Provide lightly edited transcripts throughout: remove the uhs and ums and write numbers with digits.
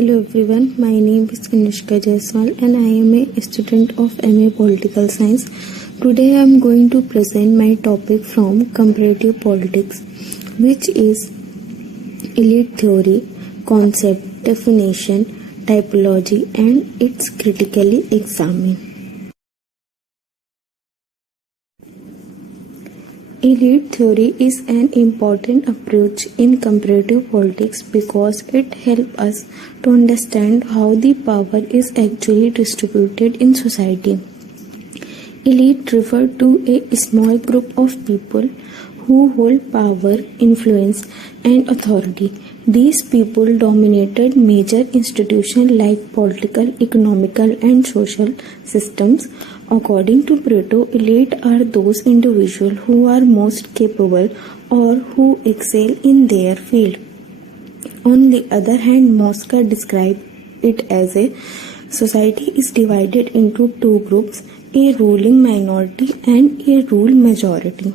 Hello everyone, my name is Anushika Jayaswal and I am a student of MA Political Science. Today I am going to present my topic from comparative politics, which is elite theory, concept, definition, typology, and its critically examined. Elite theory is an important approach in comparative politics because it helps us to understand how the power is actually distributed in society. Elite refer to a small group of people who hold power, influence, and authority. These people dominated major institutions like political, economical, and social systems. According to Plato, elite are those individuals who are most capable or who excel in their field. On the other hand, Mosca described it as a society is divided into two groups, a ruling minority and a ruled majority.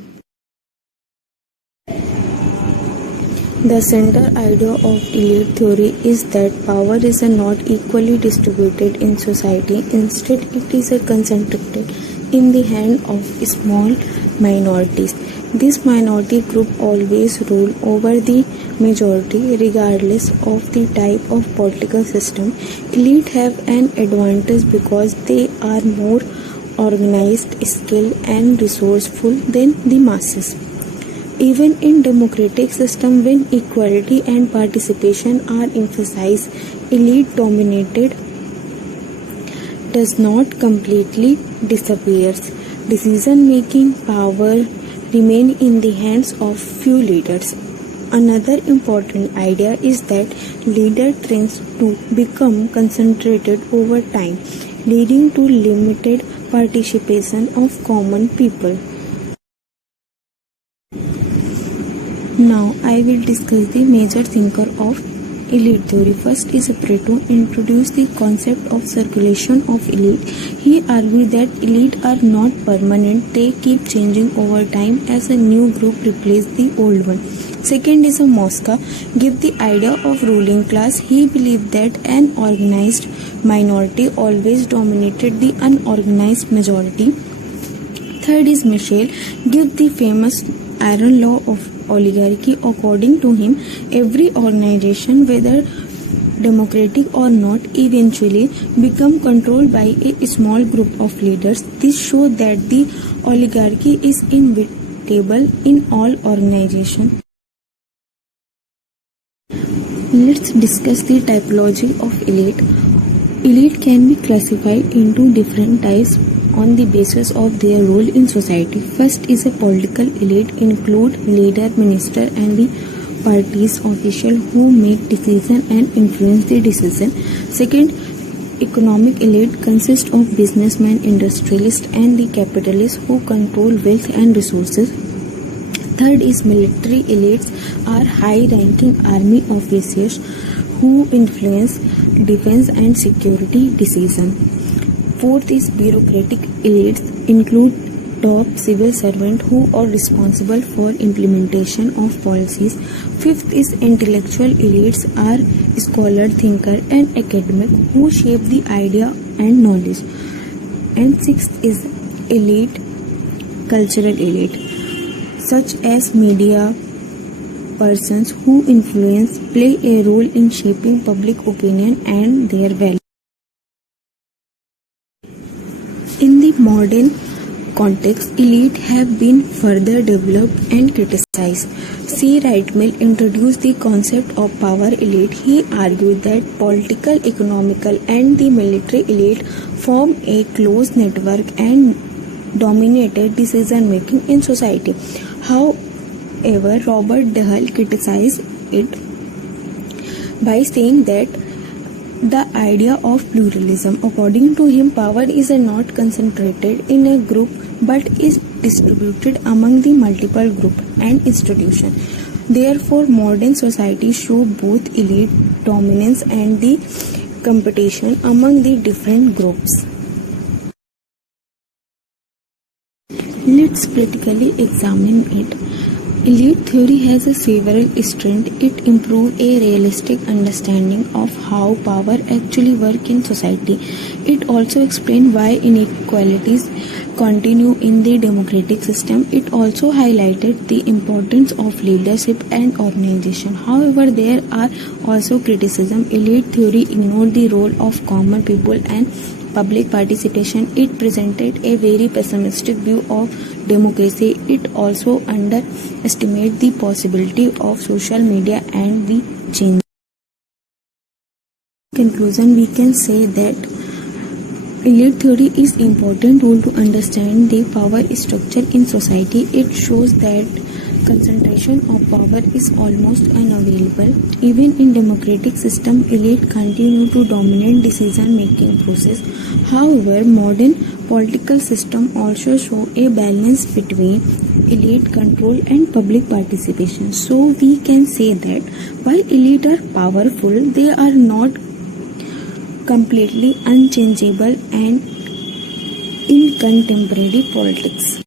The central idea of elite theory is that power is not equally distributed in society. Instead, it is concentrated in the hand of small minorities. This minority group always rule over the majority regardless of the type of political system. Elite have an advantage because they are more organized, skilled, and resourceful than the masses. Even in democratic system, when equality and participation are emphasized, elite dominated does not completely disappear. Decision-making power remain in the hands of few leaders. Another important idea is that leader tends to become concentrated over time, leading to limited participation of common people. Now I will discuss the major thinker of elite theory. First is Plato introduced the concept of circulation of elite. He argued that elite are not permanent, they keep changing over time as a new group replaces the old one. Second is Mosca gave the idea of ruling class. He believed that an organized minority always dominated the unorganized majority. Third is Michel gave the famous iron law of oligarchy. According to him, every organization, whether democratic or not, eventually become controlled by a small group of leaders. This shows that the oligarchy is inevitable in all organizations. Let's discuss the typology of elite. Elite can be classified into different types on the basis of their role in society. First is a political elite, include leader, minister, and the party's official who make decision and influence the decision. Second, economic elite consists of businessmen, industrialists, and the capitalists who control wealth and resources. Third is military elites are high-ranking army officers who influence defense and security decisions. Fourth is bureaucratic elites, include top civil servants who are responsible for implementation of policies. Fifth is intellectual elites are scholar, thinker, and academic who shape the idea and knowledge. And sixth is elite, cultural elite, such as media persons who influence, play a role in shaping public opinion and their values. In the modern context, elite have been further developed and criticized. C. Wright Mill introduced the concept of power elite. He argued that political, economical, and the military elite form a close network and dominated decision making in society. However, Robert Dahl criticized it by saying that the idea of pluralism. According to him, power is not concentrated in a group but is distributed among the multiple groups and institutions. Therefore, modern societies show both elite dominance and the competition among the different groups. Let's critically examine it. Elite theory has a several strengths. It improves a realistic understanding of how power actually works in society. It also explains why inequalities continue in the democratic system. It also highlighted the importance of leadership and organization. However, there are also criticism. Elite theory ignored the role of common people and public participation. It presented a very pessimistic view of democracy. It also underestimated the possibility of social media and the change. In conclusion, we can say that elite theory is important tool to understand the power structure in society. It shows that concentration of power is almost unavailable. Even in democratic system, elite continue to dominate decision-making process. However, modern political system also show a balance between elite control and public participation. So we can say that while elite are powerful, they are not completely unchangeable and in contemporary politics.